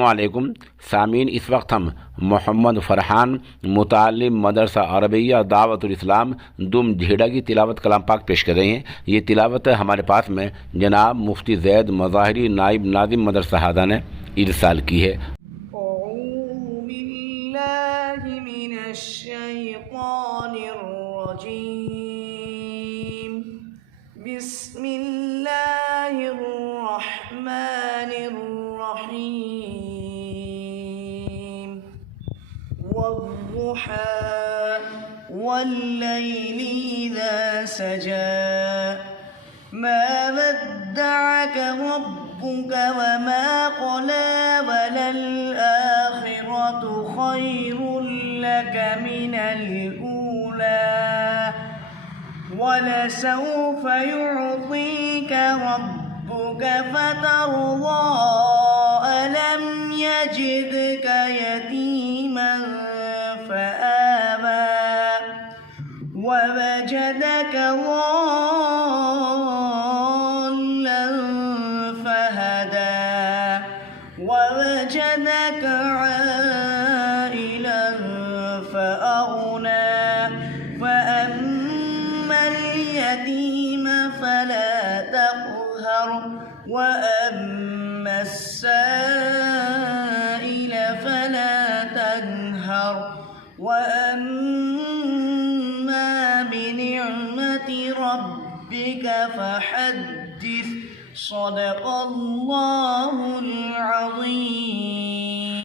अस्सलामुअलैकुम सामीन, इस वक्त हम मोहम्मद फ़रहान मुतालिम मदरसा अरबिया दावतुल इस्लाम दुम झेड़ा की तिलावत कलाम पाक पेश कर रहे हैं। ये तिलावत हमारे पास में जनाब मुफ्ती ज़ैद मज़ाहिरी नाइब नाज़िम मदरसा हादा ने इरसाल की है। वद्दुहा वल्लैलि इज़ा सजा मा वद्दअक रब्बुक वमा क़ला वलल आखिरतु खैरुल लक मिनल ऊला वलसौफ युअतीक रब्बुक फतर्दा अलम यजिदक यतीमन फआवा ववजदक ضالًا फहदा ववजदक आइला फअगना फअम्मा اليتيم فلا تقهر وأما السائل فلا تنهر وأما بنعمة ربك فحدث صدق الله العظيم।